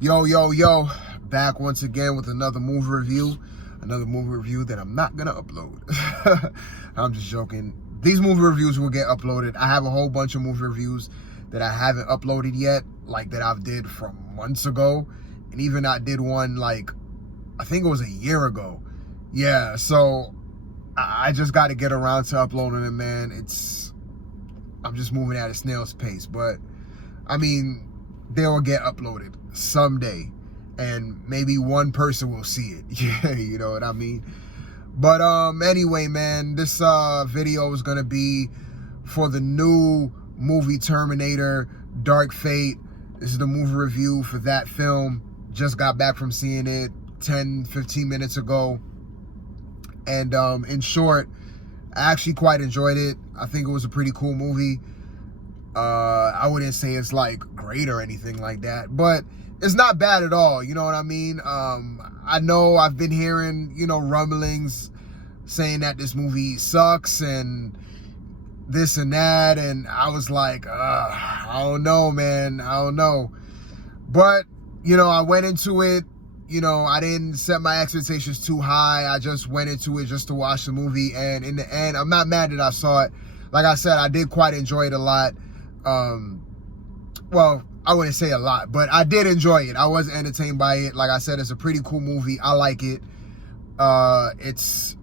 Yo, back once again with another movie review that I'm not gonna upload. I'm just joking. These movie reviews will get uploaded. I have a whole bunch of movie reviews that I haven't uploaded yet, like that I've did from months ago, and even I did one like, I think it was a year ago. Yeah, so I just got to get around to uploading it, man. I'm just moving at a snail's pace, but I mean, they will get uploaded someday, and maybe one person will see it. Yeah, you know what I mean? But anyway, man, this video is gonna be for the new movie Terminator Dark Fate. This is the movie review for that film. Just got back from seeing it 10-15 minutes ago, and in short, I actually quite enjoyed it. I think it was a pretty cool movie. I wouldn't say it's like great or anything like that, but it's not bad at all. You know what I mean? I know I've been hearing, rumblings saying that this movie sucks and this and that, and I was like, I don't know, man. I don't know. But, I went into it, I didn't set my expectations too high. I just went into it just to watch the movie, and in the end, I'm not mad that I saw it. Like I said, I did quite enjoy it a lot. Well, I wouldn't say a lot, but I did enjoy it. I was entertained by it. Like I said, it's a pretty cool movie. I like it. It's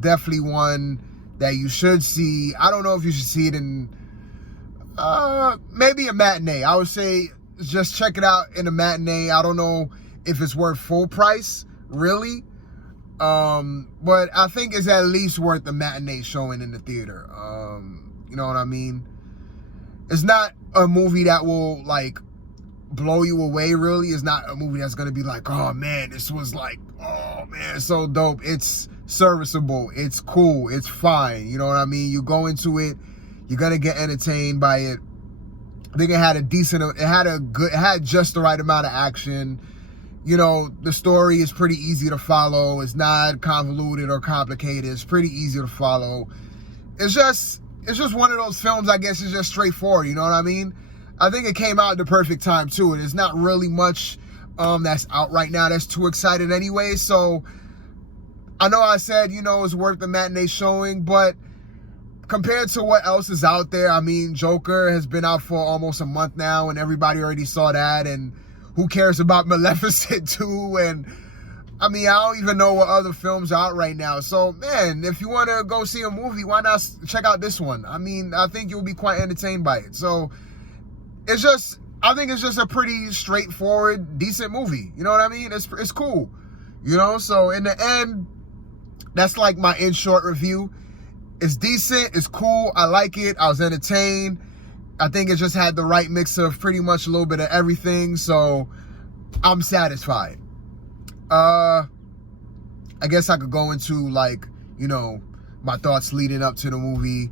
definitely one that you should see. I don't know if you should see it in maybe a matinee. I would say just check it out in a matinee. I don't know if it's worth full price, really. But I think it's at least worth the matinee showing in the theater. You know what I mean? It's not a movie that will like blow you away, really. It's not a movie that's gonna be like, oh man, this was like, oh man, so dope. It's serviceable, it's cool, it's fine. You know what I mean? You go into it, you're gonna get entertained by it. I think it had just the right amount of action. The story is pretty easy to follow. It's not convoluted or complicated. It's pretty easy to follow. It's just one of those films, I guess. It's just straightforward, you know what I mean? I think it came out at the perfect time too, and there's not really much that's out right now that's too excited anyway. So I know I said, it's worth the matinee showing, but compared to what else is out there, I mean, Joker has been out for almost a month now, and everybody already saw that, and who cares about Maleficent 2? And I mean, I don't even know what other films are out right now. So, man, if you want to go see a movie, why not check out this one? I mean, I think you'll be quite entertained by it. So, I think it's just a pretty straightforward, decent movie. You know what I mean? It's cool. So in the end, that's like my in short review. It's decent, it's cool, I like it, I was entertained. I think it just had the right mix of pretty much a little bit of everything, so I'm satisfied. I guess I could go into like, my thoughts leading up to the movie.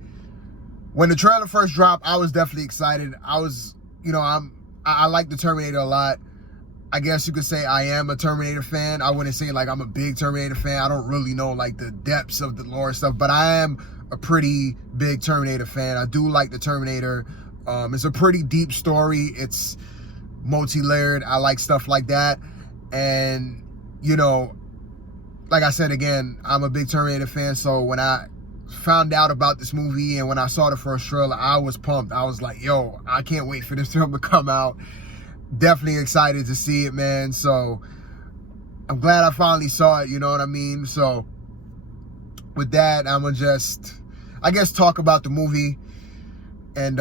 When the trailer first dropped, I was definitely excited. I was, I like the Terminator a lot. I guess you could say I am a Terminator fan. I wouldn't say like I'm a big Terminator fan. I don't really know like the depths of the lore stuff, but I am a pretty big Terminator fan. I do like the Terminator. It's a pretty deep story. It's multi-layered. I like stuff like that. And, like I said, again, I'm a big Terminator fan. So when I found out about this movie and when I saw the first trailer, I was pumped. I was like, yo, I can't wait for this film to come out. Definitely excited to see it, man. So I'm glad I finally saw it, you know what I mean? So with that, I'm gonna just, I guess, talk about the movie. And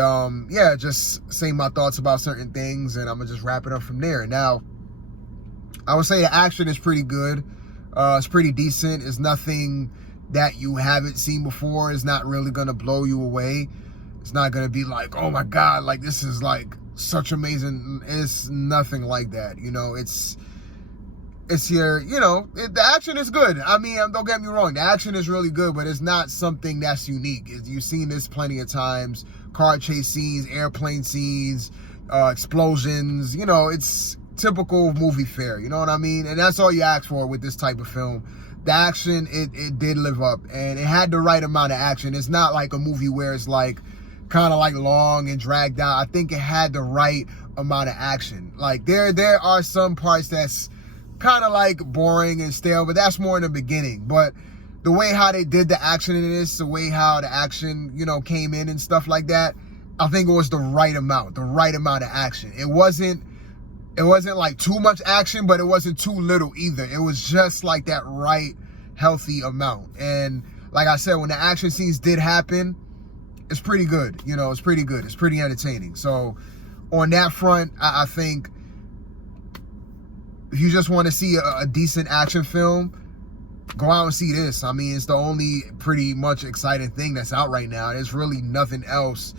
yeah, just say my thoughts about certain things, and I'm gonna just wrap it up from there. Now, I would say the action is pretty good. It's pretty decent. It's nothing that you haven't seen before. It's not really gonna blow you away. It's not gonna be like, oh my God, like this is like such amazing. It's nothing like that. It's here, the action is good. I mean, don't get me wrong, the action is really good, but it's not something that's unique. You've seen this plenty of times. Car chase scenes, airplane scenes, explosions, it's typical movie fare, you know what I mean? And that's all you ask for with this type of film. The action, it did live up, and it had the right amount of action. It's not like a movie where it's like kind of like long and dragged out. I think it had the right amount of action. Like there are some parts that's kind of like boring and stale, but that's more in the beginning. But the way how they did the action in this, the way how the action, you know, came in and stuff like that, I think it was the right amount of action. It wasn't like too much action, but it wasn't too little either. It was just like that right healthy amount. And like I said, when the action scenes did happen, it's pretty good. You know, it's pretty good. It's pretty entertaining. So on that front, I think if you just want to see a decent action film, go out and see this. I mean, it's the only pretty much exciting thing that's out right now. There's really nothing else,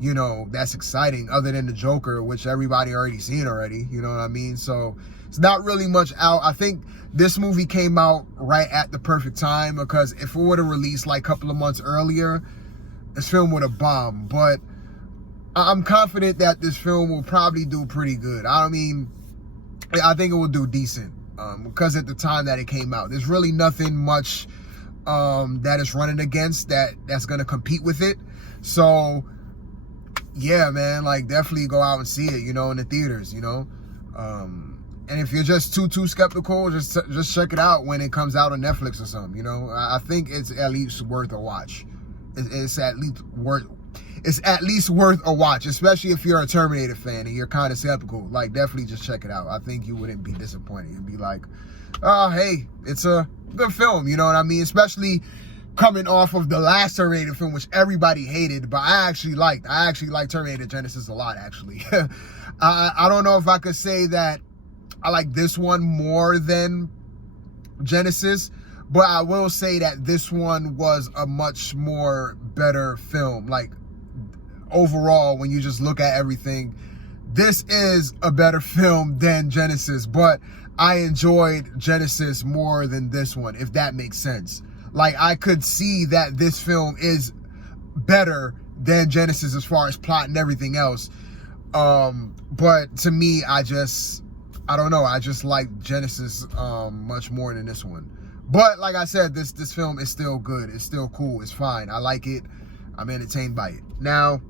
you know, that's exciting other than the Joker, which everybody already seen already, you know what I mean? So it's not really much out. I think this movie came out right at the perfect time, because if it would have released like a couple of months earlier, this film would have bombed. But I'm confident that this film will probably do pretty good. I mean, I think it will do decent, because at the time that it came out, there's really nothing much that it's running against that's going to compete with it. So yeah, man, like definitely go out and see it, you know, in the theaters, you know. And if you're just too skeptical, just check it out when it comes out on Netflix or something, you know. I think it's at least worth a watch. It's at least worth a watch, especially if you're a Terminator fan and you're kind of skeptical. Like, definitely just check it out. I think you wouldn't be disappointed. You'd be like, oh, hey, it's a good film, you know what I mean? Especially coming off of the last Terminator film, which everybody hated, but I actually liked Terminator Genesis a lot, actually. I don't know if I could say that I like this one more than Genesis, but I will say that this one was a much more better film. Like, overall, when you just look at everything, this is a better film than Genesis, but I enjoyed Genesis more than this one, if that makes sense. Like, I could see that this film is better than Genesis as far as plot and everything else. But to me, I don't know. I just like Genesis much more than this one. But like I said, this film is still good. It's still cool. It's fine. I like it. I'm entertained by it. Now,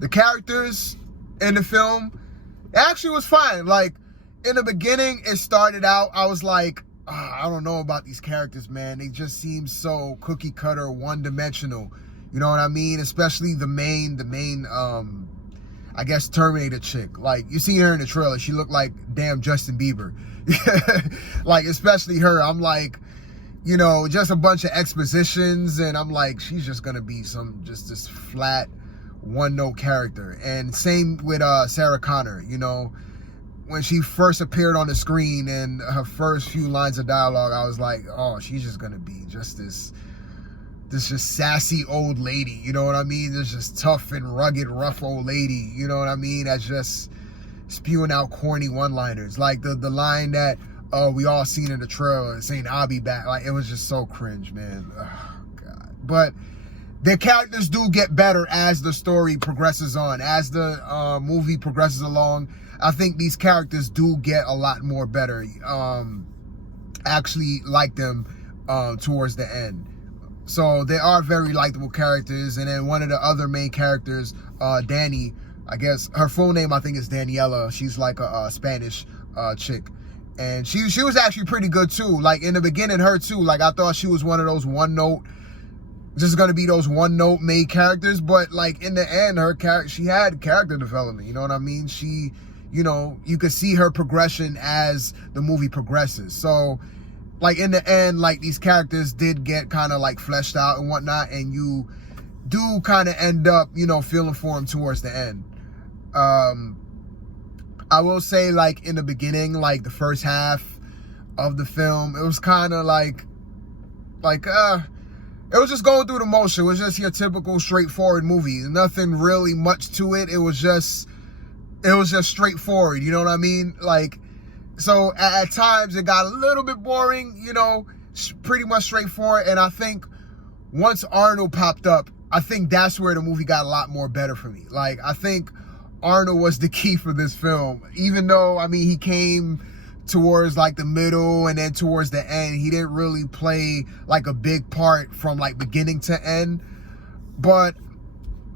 the characters in the film, it actually was fine. Like, in the beginning, it started out, I was like, I don't know about these characters, man. They just seem so cookie cutter, one-dimensional. You know what I mean? Especially the main, I guess, Terminator chick. Like, you see her in the trailer, she looked like damn Justin Bieber. Like, especially her. I'm like, you know, just a bunch of expositions, and I'm like, she's just gonna be just this flat, one-note character. And same with Sarah Connor, you know. When she first appeared on the screen and her first few lines of dialogue, I was like, oh, she's just gonna be just this just sassy old lady, you know what I mean? This just tough and rugged, rough old lady, you know what I mean? That's just spewing out corny one-liners. Like the line that we all seen in the trailer saying, I'll be back. Like, it was just so cringe, man. Oh, God. But the characters do get better as the story progresses on. As the movie progresses along, I think these characters do get a lot more better. Actually like them towards the end. So they are very likable characters. And then one of the other main characters, Danny, I guess her full name I think is Daniela. She's like a Spanish chick. And she was actually pretty good too. Like, in the beginning, her too. Like, I thought she was one of those one-note, just gonna be those one-note main characters. But like, in the end, she had character development. You know what I mean? She, you know, you could see her progression as the movie progresses. So, like, in the end, like, these characters did get kind of like fleshed out and whatnot, and you do kind of end up, you know, feeling for them towards the end. I will say, like, in the beginning, like the first half of the film, it was kind of like it was just going through the motion. It was just your typical straightforward movie. Nothing really much to it. It was just straightforward, you know what I mean? Like, so at times it got a little bit boring, you know, pretty much straightforward. And I think once Arnold popped up, I think that's where the movie got a lot more better for me. Like, I think Arnold was the key for this film. Even though, I mean, he came towards like the middle and then towards the end, he didn't really play like a big part from like beginning to end. But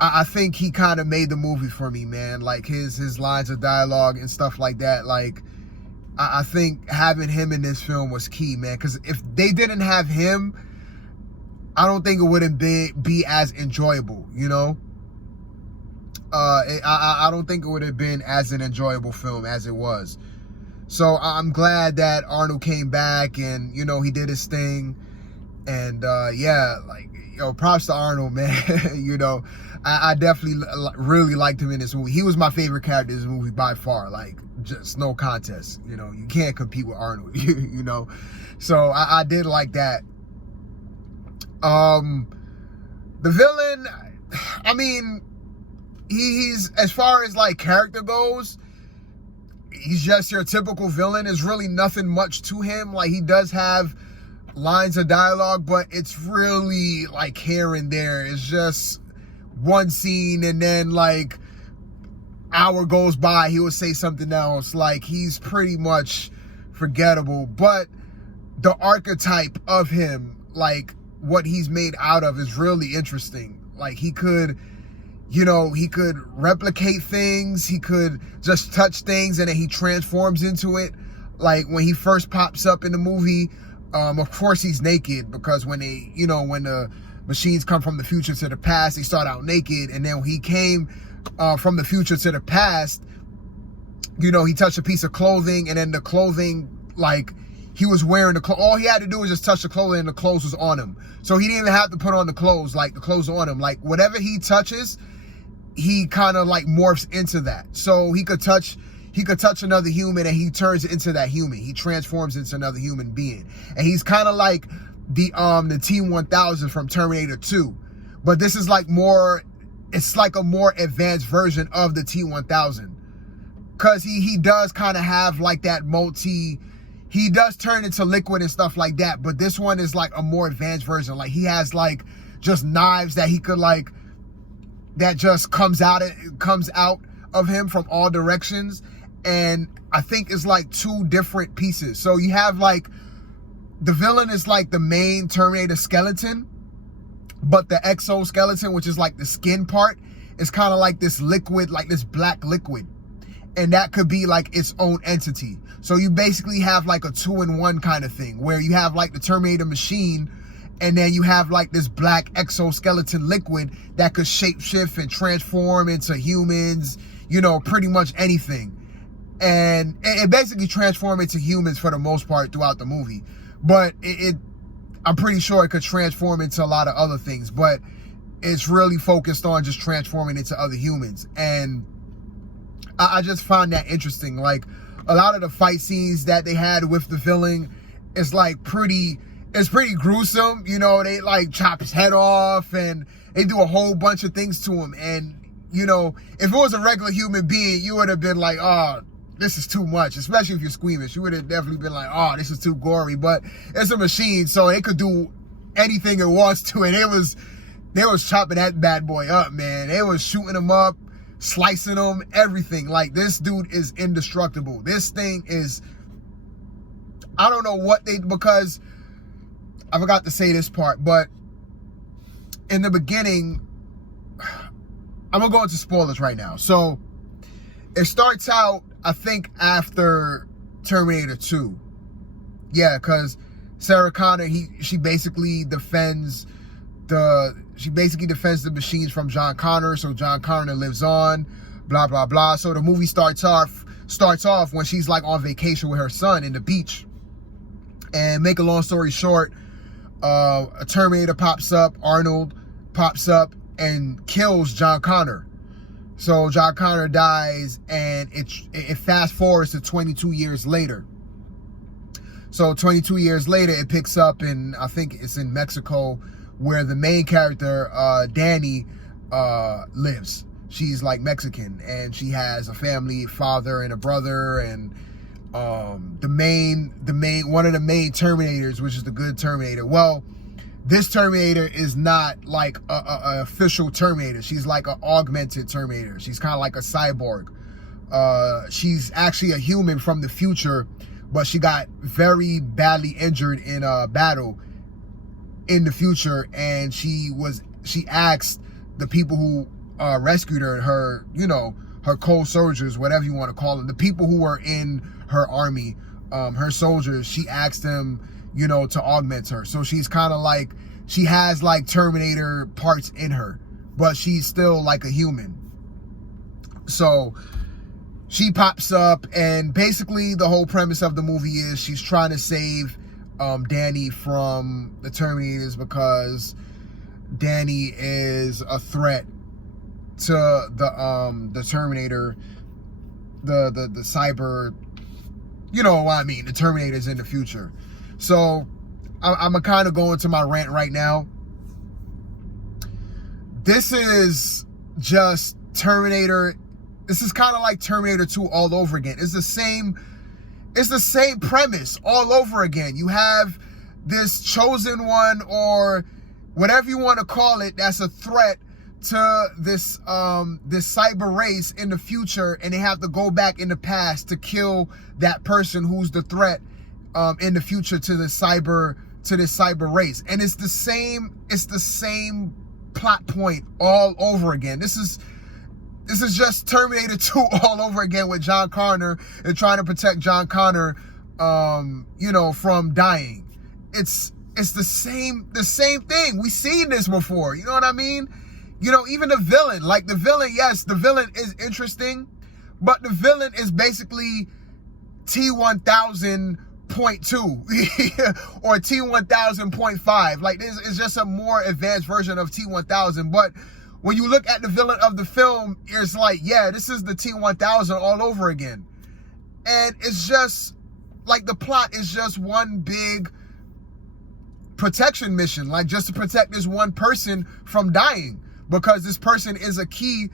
I think he kind of made the movie for me, man. Like his lines of dialogue and stuff like that. Like I think having him in this film was key, man. Because if they didn't have him, I don't think it wouldn't be as enjoyable, you know. I don't think it would have been as an enjoyable film as it was. So I'm glad that Arnold came back and, you know, he did his thing. And yeah, like, yo, props to Arnold, man. You know, I definitely really liked him in this movie. He was my favorite character in this movie by far. Like, just no contest. You know, you can't compete with Arnold, you know. So I did like that. The villain, I mean, he's, as far as like character goes, he's just your typical villain. There's really nothing much to him. Like, he does have lines of dialogue, but it's really like here and there. It's just one scene, and then like hour goes by, he will say something else. Like, he's pretty much forgettable. But the archetype of him, like what he's made out of, is really interesting. Like, he could, you know, he could replicate things. He could just touch things and then he transforms into it. Like when he first pops up in the movie, of course he's naked, because when they, you know, when the machines come from the future to the past, they start out naked. And then when he came from the future to the past, you know, he touched a piece of clothing, and then the clothing, like, he was wearing the clothes. All he had to do was just touch the clothing and the clothes was on him. So he didn't even have to put on the clothes. Like, the clothes on him. Like, whatever he touches, he kind of like morphs into that. So he could touch another human and he turns into that human. He transforms into another human being. And he's kind of like the T-1000 from Terminator 2. But this is like more, it's like a more advanced version of the T-1000. Cause he does kind of have like that he does turn into liquid and stuff like that. But this one is like a more advanced version. Like, he has like just knives that he could like, that just comes out of him from all directions. And I think it's like two different pieces. So you have like, the villain is like the main Terminator skeleton, but the exoskeleton, which is like the skin part, is kind of like this liquid, like this black liquid. And that could be like its own entity. So you basically have like a 2-in-1 kind of thing, where you have like the Terminator machine, and then you have like this black exoskeleton liquid that could shapeshift and transform into humans, you know, pretty much anything. And it basically transforms into humans for the most part throughout the movie. But I'm pretty sure it could transform into a lot of other things, but it's really focused on just transforming into other humans. And I just find that interesting. Like, a lot of the fight scenes that they had with the villain is like it's pretty gruesome. You know, they like chop his head off and they do a whole bunch of things to him. And, you know, if it was a regular human being, you would have been like, oh, this is too much, especially if you're squeamish. You would have definitely been like, oh, this is too gory. But it's a machine, so it could do anything it wants to. And they was chopping that bad boy up, man. They was shooting him up, slicing him, everything. Like, this dude is indestructible. This thing is, I don't know what because I forgot to say this part, but in the beginning, I'm gonna go into spoilers right now. So it starts out, I think, after Terminator 2. Yeah, because Sarah Connor, she basically defends the machines from John Connor. So John Connor lives on, blah blah blah. So the movie starts off when she's like on vacation with her son in the beach. And make a long story short, a Terminator pops up, Arnold pops up and kills John Connor. So John Connor dies, and it fast forwards to 22 years later. So 22 years later, it picks up in, I think it's in Mexico, where the main character, Danny, lives. She's like Mexican, and she has a family, father and a brother, and one of the main Terminators, which is the good Terminator. Well, this Terminator is not like a official Terminator. She's like an augmented Terminator. She's kind of like a cyborg. She's actually a human from the future, but she got very badly injured in a battle in the future, and she asked the people who rescued her, you know, her co-soldiers, whatever you want to call them, the people who were in her army, her soldiers, she asked them, you know, to augment her. So she's kind of like, she has like Terminator parts in her, but she's still like a human. So she pops up, and basically the whole premise of the movie is she's trying to save Danny from the Terminators, because Danny is a threat to the Terminator, the cyber, you know what I mean, the Terminators in the future. So I'm gonna kind of go into my rant right now. This is just Terminator. This is kind of like Terminator 2 all over again. It's the same premise all over again. You have this chosen one, or whatever you want to call it, that's a threat to this cyber race in the future, and they have to go back in the past to kill that person who's the threat in the future to this cyber race. And it's the same plot point all over again. This is just Terminator 2 all over again, with John Connor and trying to protect John Connor, you know, from dying. It's the same thing. We've seen this before. You know what I mean? You know, even the villain, yes, the villain is interesting, but the villain is basically T-1000.2 or T-1000.5. Like, this is just a more advanced version of T-1000. But when you look at the villain of the film, it's like, yeah, this is the T-1000 all over again. And it's just like, the plot is just one big protection mission, like just to protect this one person from dying, because this person is a key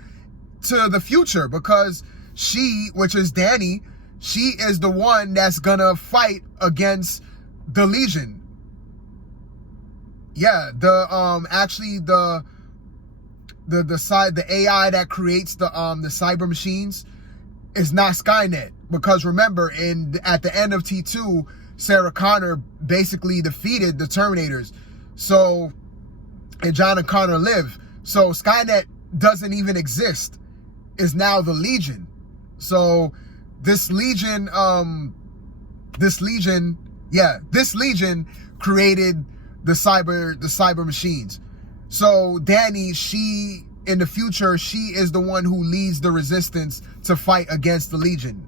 to the future, because she, which is Danny, she is the one that's gonna fight against the Legion. Yeah, the AI that creates the cyber machines is not Skynet, because remember, at the end of T2, Sarah Connor basically defeated the Terminators. So, and John and Connor live. So Skynet doesn't even exist. It's now the Legion. So this Legion created the cyber machines. So Danny, in the future, she is the one who leads the resistance to fight against the Legion.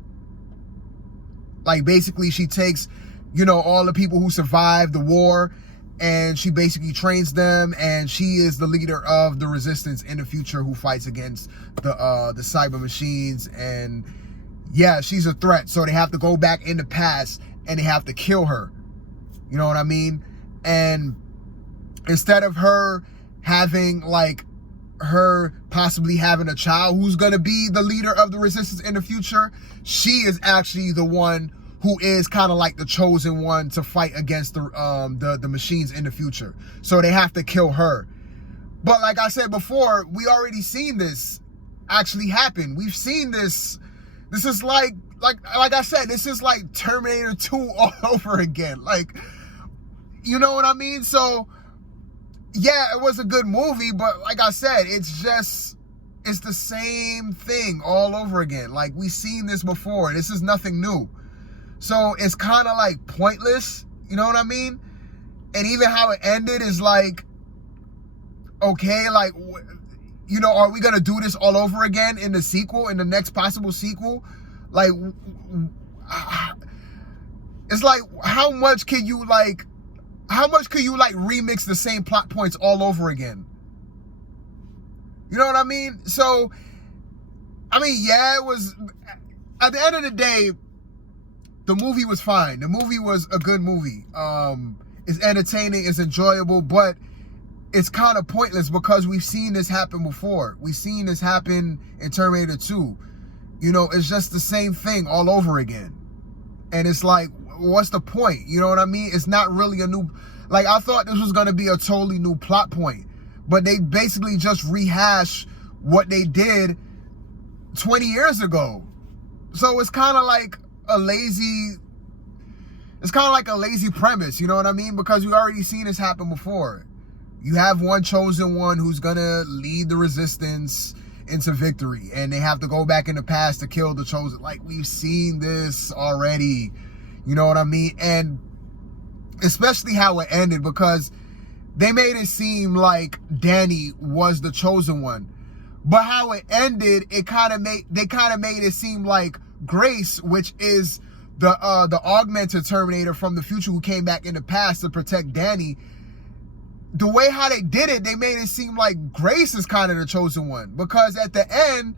Like, basically, she takes, you know, all the people who survived the war, and she basically trains them, and she is the leader of the resistance in the future who fights against the cyber machines. And yeah, she's a threat, so they have to go back in the past and they have to kill her. You know what I mean? And instead of her having, like, her possibly having a child who's gonna be the leader of the resistance in the future, she is actually the one who is kind of like the chosen one to fight against the machines in the future. So they have to kill her. But like I said before, we already seen this actually happen. We've seen this. This is like I said, this is like Terminator 2 all over again. Like, you know what I mean? So yeah, it was a good movie, but like I said, it's the same thing all over again. Like, we've seen this before. This is nothing new. So it's kind of like pointless, you know what I mean? And even how it ended is like, okay, like, you know, are we going to do this all over again in the sequel, in the next possible sequel? Like, it's like, how much can you remix the same plot points all over again? You know what I mean? So, I mean, yeah, it was, at the end of the day, the movie was fine. The movie was a good movie. It's entertaining, it's enjoyable, but it's kind of pointless because we've seen this happen before. We've seen this happen in Terminator 2. You know, it's just the same thing all over again. And it's like, what's the point? You know what I mean? It's not really a new, like, I thought this was going to be a totally new plot point, but they basically just rehash what they did 20 years ago. So it's kind of like a lazy premise, you know what I mean? Because you already seen this happen before. You have one chosen one who's gonna lead the resistance, into victory, and they have to go back in the past to kill the Chosen. Like, we've seen this already, you know what I mean? And especially how it ended, because they made it seem like Danny was the Chosen One, but how it ended, they kind of made it seem like Grace, which is the augmented Terminator from the future who came back in the past to protect Danny. The way how they did it, they made it seem like Grace is kind of the Chosen One, because at the end,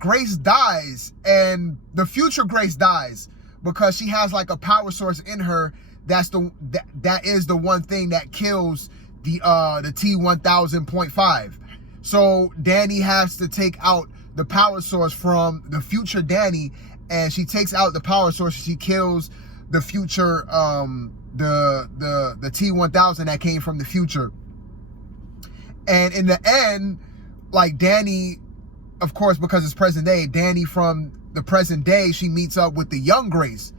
Grace dies, and the future Grace dies because she has like a power source in her. That is the one thing that kills the T-1000.5. So Danny has to take out the power source from the future Danny, and she takes out the power source. She kills the future, the T-1000 that came from the future. And in the end, like, Danny, of course, because it's present day, Danny from the present day, she meets up with the young Grace.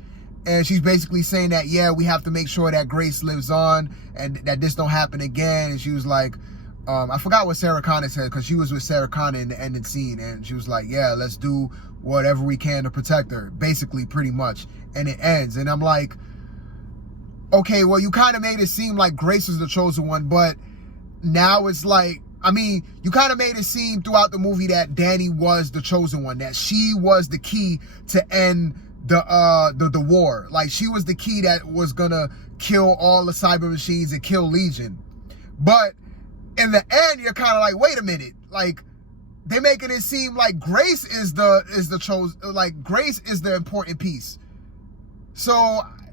And she's basically saying that, yeah, we have to make sure that Grace lives on and that this don't happen again. And she was like, I forgot what Sarah Connor said, because she was with Sarah Connor in the ending scene. And she was like, yeah, let's do whatever we can to protect her, basically, pretty much. And it ends. And I'm like, okay, well, you kind of made it seem like Grace was the Chosen One, but now it's like, I mean, you kind of made it seem throughout the movie that Danny was the Chosen One, that she was the key to end the war. Like, she was the key that was gonna kill all the cyber machines and kill Legion. But in the end, you're kind of like, wait a minute, like, they're making it seem like Grace is the chosen, like, Grace is the important piece. So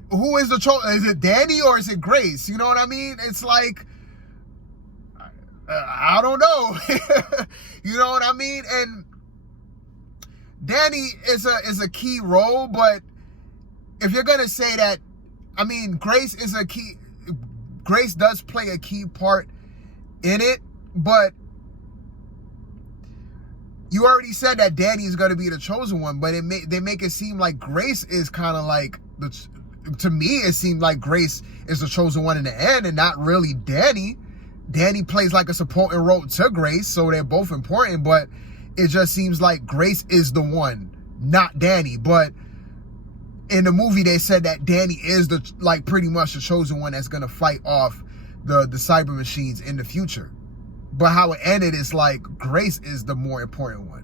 who is the chosen? Is it Danny or is it Grace? You know what I mean? It's like, I don't know. You know what I mean? And Danny is a key role, but if you're gonna say that, I mean, Grace does play a key part in it, but you already said that Danny is gonna be the Chosen One, but they make it seem like Grace is kind of like to me, it seemed like Grace is the Chosen One in the end, and not really Danny. Danny plays like a supporting role to Grace, so they're both important, but it just seems like Grace is the one, not Danny. But in the movie, they said that Danny is pretty much the Chosen One that's gonna fight off the cyber machines in the future. But how it ended is like Grace is the more important one.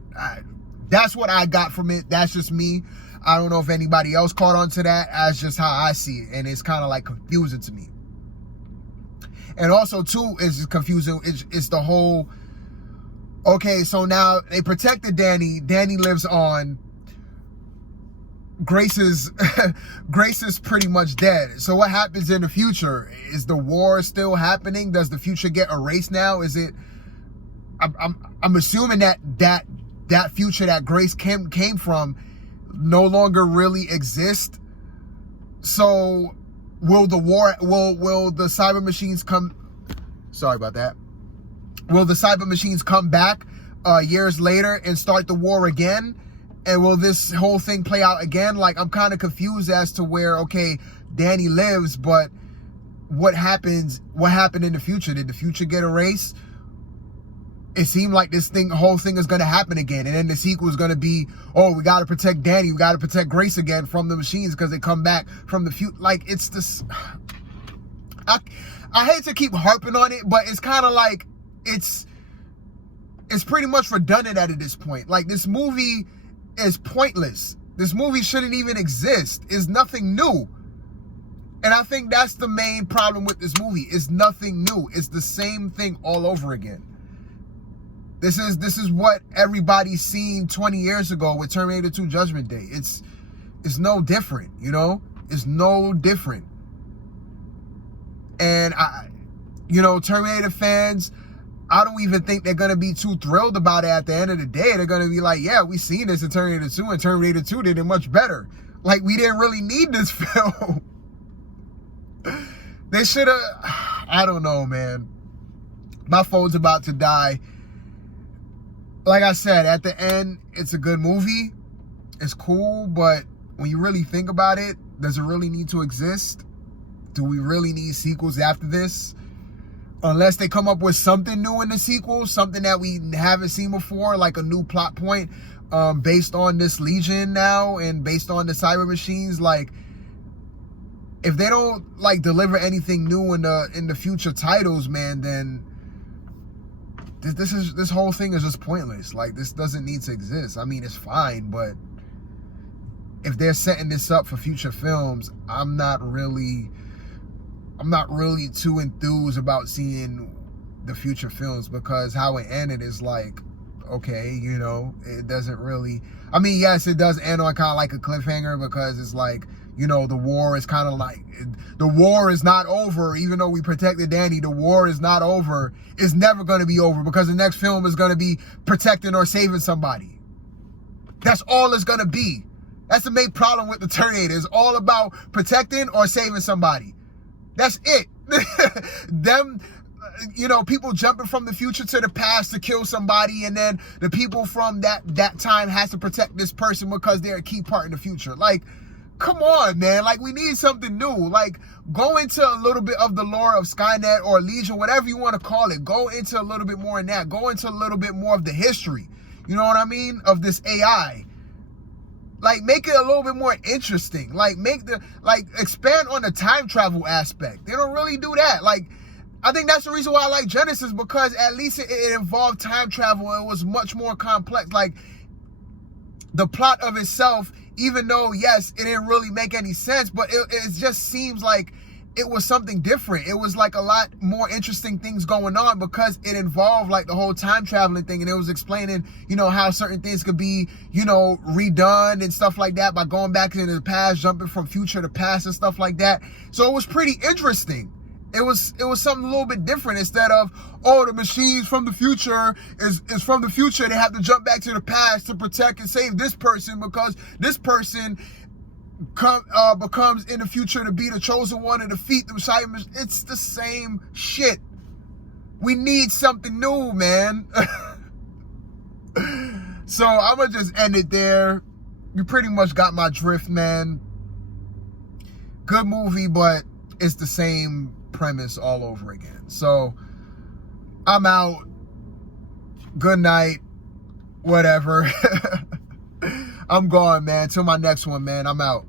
That's what I got from it. That's just me. I don't know if anybody else caught on to that. That's just how I see it, and it's kind of like confusing to me. And also, too, it's confusing. It's the whole, okay, so now they protected Danny. Danny lives on. Grace is pretty much dead. So what happens in the future? Is the war still happening? Does the future get erased now? Is it? I'm assuming that future that Grace came from no longer really exist. So will the cyber machines come? Sorry about that. Will the cyber machines come back years later and start the war again? And will this whole thing play out again? Like, I'm kind of confused as to where, okay, Danny lives, but what happened in the future? Did the future get erased? It seemed like whole thing is going to happen again. And then the sequel is going to be, oh, we got to protect Danny. We got to protect Grace again from the machines because they come back from the future. Like, it's this, I hate to keep harping on it, but it's kind of like, it's pretty much redundant at this point. Like, this movie is pointless. This movie shouldn't even exist. It's nothing new. And I think that's the main problem with this movie. It's nothing new. It's the same thing all over again. This is what everybody's seen 20 years ago with Terminator 2 Judgment Day. It's no different, you know? It's no different. And Terminator fans, I don't even think they're going to be too thrilled about it at the end of the day. They're going to be like, yeah, we seen this in Terminator 2, and Terminator 2 did it much better. Like, we didn't really need this film. They should have, I don't know, man. My phone's about to die. Like I said, at the end, it's a good movie. It's cool, but when you really think about it, does it really need to exist? Do we really need sequels after this? unless they come up with something new in the sequel, something that we haven't seen before, like a new plot point, based on this Legion now and based on the cyber machines. Like, if they don't like deliver anything new in the future titles, man, then this whole thing is just pointless. Like, this doesn't need to exist. I mean, it's fine, but if they're setting this up for future films, I'm not really too enthused about seeing the future films, because how it ended is like, okay, you know, it doesn't really, I mean, yes, it does end on kind of like a cliffhanger, because it's like, you know, the war is kind of like, the war is not over. Even though we protected Danny, the war is not over. It's never going to be over, because the next film is going to be protecting or saving somebody. That's all it's going to be. That's the main problem with the Terminator. It's all about protecting or saving somebody. That's it. Them, you know, people jumping from the future to the past to kill somebody, and then the people from that time has to protect this person because they're a key part in the future. Like, come on, man. Like, we need something new. Like, go into a little bit of the lore of Skynet or Legion, whatever you want to call it. Go into a little bit more in that. Go into a little bit more of the history, you know what I mean, of this AI. Like, make it a little bit more interesting. Like, expand on the time travel aspect. They don't really do that. Like, I think that's the reason why I like Genesis, because at least it involved time travel. It was much more complex. Like, the plot of itself, even though, yes, it didn't really make any sense, but it just seems like it was something different. It was like a lot more interesting things going on, because it involved like the whole time traveling thing, and it was explaining, you know, how certain things could be, you know, redone and stuff like that by going back into the past, jumping from future to past and stuff like that. So it was pretty interesting. It was something a little bit different, instead of, oh, the machines from the future is from the future. They have to jump back to the past to protect and save this person, because this person becomes in the future to be the chosen one to defeat the cyber. It's the same shit. We need something new, man. So I'm gonna just end it there. You pretty much got my drift, man. Good movie, but it's the same premise all over again. So I'm out. Good night. Whatever. I'm gone, man. Till my next one, man. I'm out.